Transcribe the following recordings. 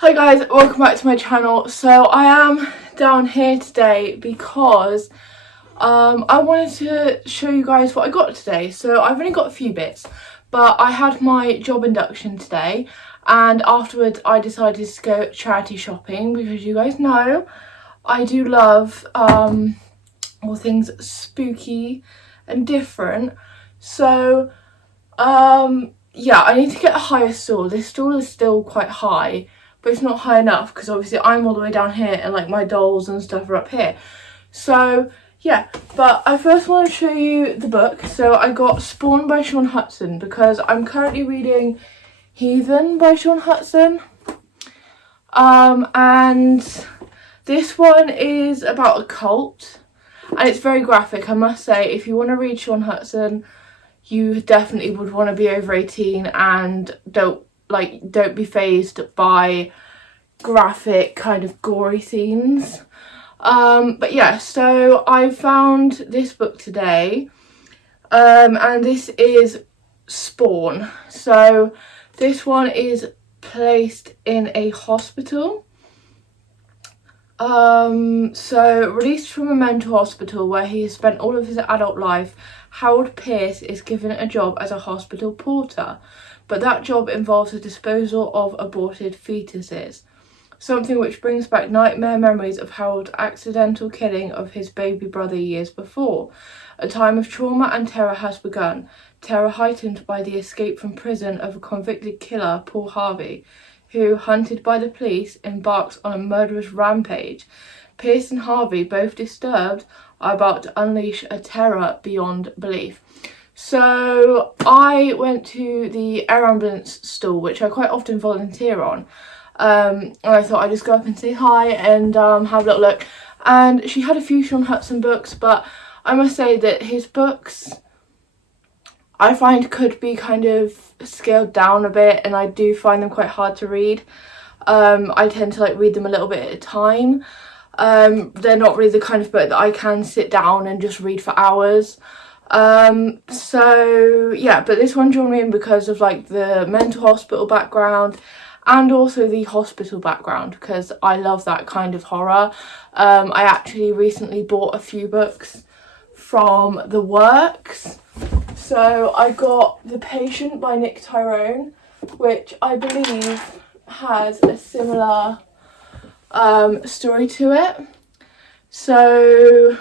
Hi guys, welcome back to my channel. So I am down here today because I wanted to show you guys what I got today. So I've only got a few bits, but I had my job induction today, and afterwards I decided to go charity shopping because you guys know I do love all things spooky and different. So yeah, I need to get a higher stool. This stool is still quite high, but it's not high enough because obviously I'm all the way down here and like my dolls and stuff are up here. So yeah, but I first want to show you the book. So I got Spawn by Sean Hudson because I'm currently reading Heathen by Sean Hudson. And this one is about a cult and it's very graphic. I must say, if you want to read Sean Hudson, you definitely would want to be over 18 and don't be fazed by graphic kind of gory scenes. But yeah, so I found this book today, and this is Spawn. So this one is placed in a hospital. So released from a mental hospital where he has spent all of his adult life, Harold Pierce is given a job as a hospital porter, but that job involves the disposal of aborted fetuses, something which brings back nightmare memories of Harold's accidental killing of his baby brother years before. A time of trauma and terror has begun, terror heightened by the escape from prison of a convicted killer, Paul Harvey, who, hunted by the police, embarks on a murderous rampage. Pierce and Harvey, both disturbed, are about to unleash a terror beyond belief. So I went to the air ambulance stall, which I quite often volunteer on, and I thought I'd just go up and say hi and have a little look. And she had a few Sean Hudson books, but I must say that his books I find could be kind of scaled down a bit, and I do find them quite hard to read. I tend to read them a little bit at a time. They're not really the kind of book that I can sit down and just read for hours. So yeah, but this one drew me in because of the mental hospital background and also the hospital background, because I love that kind of horror. I actually recently bought a few books from the works. So I got The Patient by Nick Tyrone, which I believe has a similar story to it. So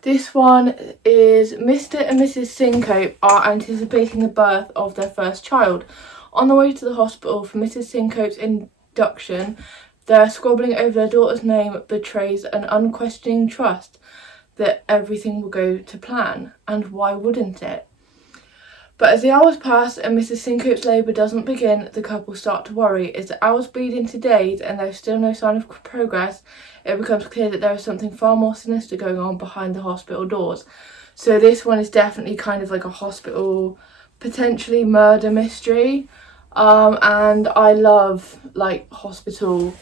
this one is Mr. and Mrs. Syncope are anticipating the birth of their first child. On the way to the hospital for Mrs. Syncope's induction, their squabbling over their daughter's name betrays an unquestioning trust that everything will go to plan, and why wouldn't it? But as the hours pass and Mrs. Syncope's labour doesn't begin, the couple start to worry. As the hours bleed into days and there's still no sign of progress, it becomes clear that there is something far more sinister going on behind the hospital doors. So this one is definitely kind of like a hospital, potentially murder mystery, and I love hospital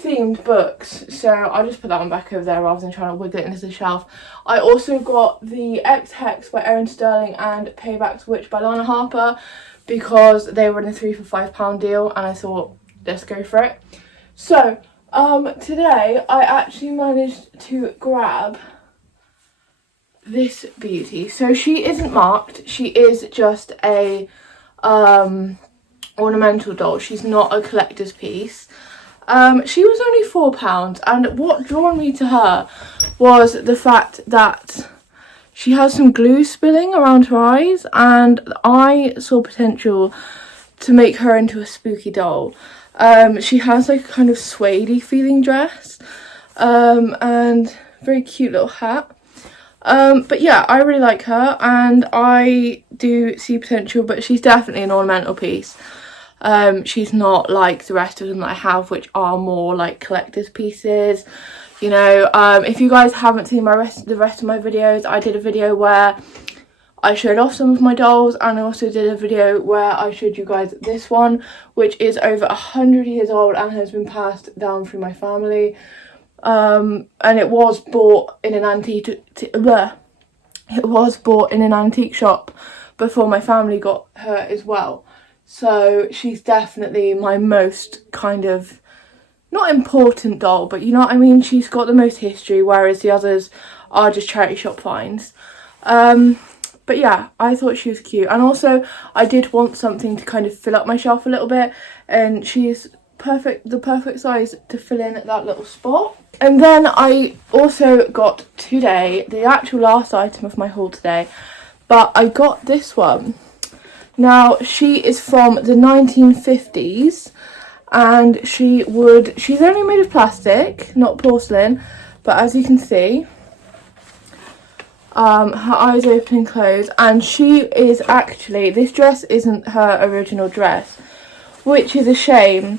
themed books, so I'll just put that one back over there rather than trying to wiggle it into the shelf. I also got the X-Hex by Erin Sterling and Payback's Witch by Lana Harper because they were in a 3 for £5 deal, and I thought, let's go for it. So today I actually managed to grab this beauty. So she isn't marked, she is just a ornamental doll. She's not a collector's piece. She was only £4, and what drew me to her was the fact that she has some glue spilling around her eyes, and I saw potential to make her into a spooky doll. She has a kind of suede-y feeling dress, and very cute little hat. But yeah, I really like her, and I do see potential, but she's definitely an ornamental piece. She's not like the rest of them that I have, which are more collector's pieces. You know, if you guys haven't seen the rest of my videos, I did a video where I showed off some of my dolls, and I also did a video where I showed you guys this one, which is over 100 years old and has been passed down through my family. And it was bought in an antique shop before my family got her as well. So she's definitely my most kind of, not important doll, but you know what I mean? She's got the most history, whereas the others are just charity shop finds. But yeah, I thought she was cute. And also, I did want something to kind of fill up my shelf a little bit. And she's the perfect size to fill in that little spot. And then I also got today, the actual last item of my haul today, but I got this one. Now, she is from the 1950s. And she's only made of plastic, not porcelain. But as you can see, her eyes open and close, and she is actually, this dress isn't her original dress, which is a shame,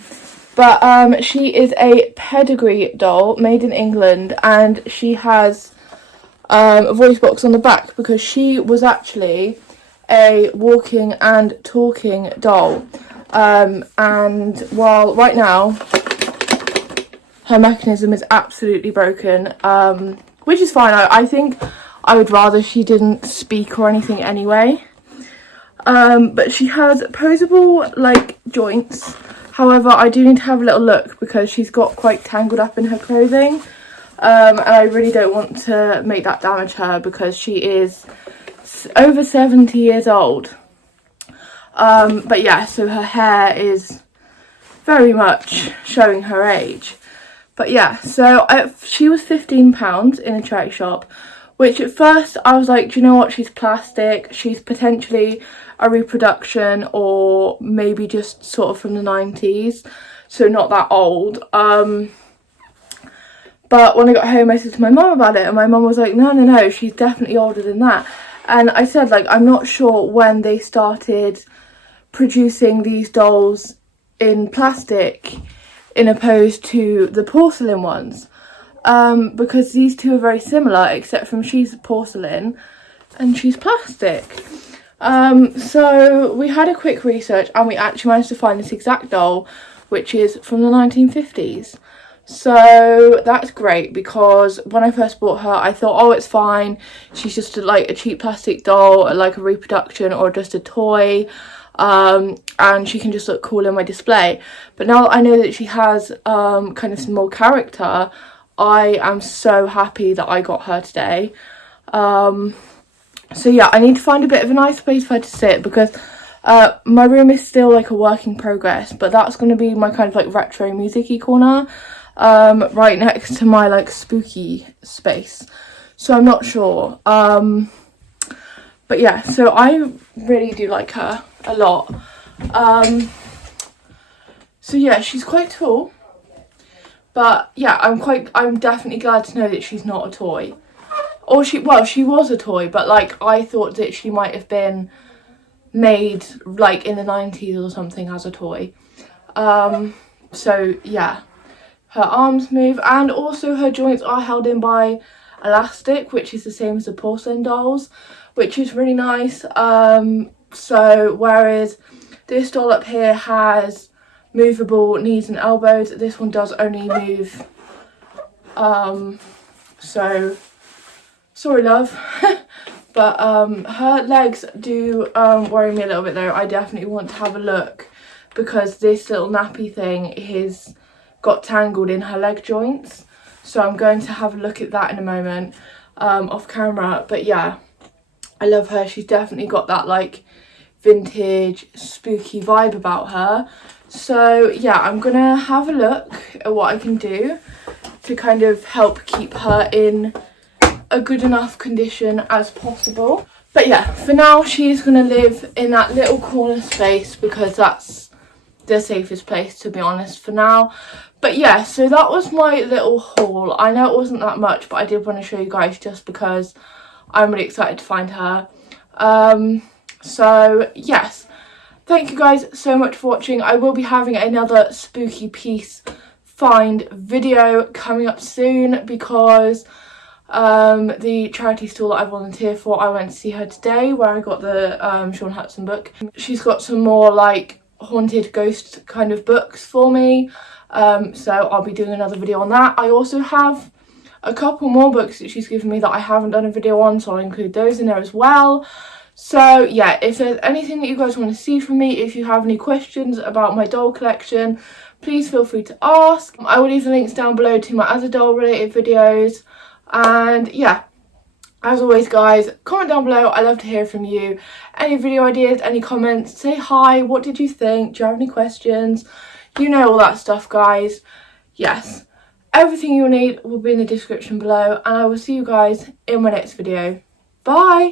but she is a pedigree doll made in England, and she has a voice box on the back because she was actually a walking and talking doll, and while right now her mechanism is absolutely broken, which is fine. I think I would rather she didn't speak or anything anyway. But she has posable like joints. However, I do need to have a little look because she's got quite tangled up in her clothing. And I really don't want to make that damage her because she is over 70 years old. But yeah, so her hair is very much showing her age. But yeah, so she was £15 in a charity shop. Which at first I was like, do you know what, she's plastic, she's potentially a reproduction or maybe just sort of from the 90s, so not that old. But when I got home I said to my mum about it, and my mum was like, no, she's definitely older than that. And I said, like, I'm not sure when they started producing these dolls in plastic in opposed to the porcelain ones. Because these two are very similar, except from she's porcelain and she's plastic. So we had a quick research and we actually managed to find this exact doll, which is from the 1950s. So that's great because when I first bought her, I thought, oh, it's fine. She's just like a cheap plastic doll, like a reproduction or just a toy. And she can just look cool in my display. But now that I know that she has kind of some more character, I am so happy that I got her today. So yeah, I need to find a bit of a nice place for her to sit because my room is still like a work in progress, but that's going to be my kind of like retro music-y corner, right next to my like spooky space. So I'm not sure. But yeah, so I really do like her a lot. So yeah, she's quite tall. But yeah, I'm definitely glad to know that she's not a toy. Or she was a toy, but like I thought that she might have been made like in the 90s or something as a toy. So yeah, her arms move, and also her joints are held in by elastic, which is the same as the porcelain dolls, which is really nice. So whereas this doll up here has movable knees and elbows, this one does only move. So sorry love. But her legs do worry me a little bit though. I definitely want to have a look because this little nappy thing has got tangled in her leg joints, so I'm going to have a look at that in a moment, off camera. But yeah, I love her. She's definitely got that like vintage spooky vibe about her. So yeah, I'm gonna have a look at what I can do to kind of help keep her in a good enough condition as possible. But yeah, for now she's gonna live in that little corner space because that's the safest place, to be honest, for now. But yeah, so that was my little haul. I know it wasn't that much, but I did want to show you guys just because I'm really excited to find her. So yes, thank you guys so much for watching. I will be having another spooky piece find video coming up soon because the charity store that I volunteer for, I went to see her today where I got the Sean Hudson book. She's got some more like haunted ghost kind of books for me, so I'll be doing another video on that. I also have a couple more books that she's given me that I haven't done a video on, so I'll include those in there as well. So yeah, if there's anything that you guys want to see from me, if you have any questions about my doll collection, please feel free to ask. I will leave the links down below to my other doll related videos. And yeah, as always guys, comment down below. I love to hear from you. Any video ideas, any comments, say hi, what did you think, do you have any questions? You know all that stuff guys. Yes, everything you'll need will be in the description below, and I will see you guys in my next video. Bye!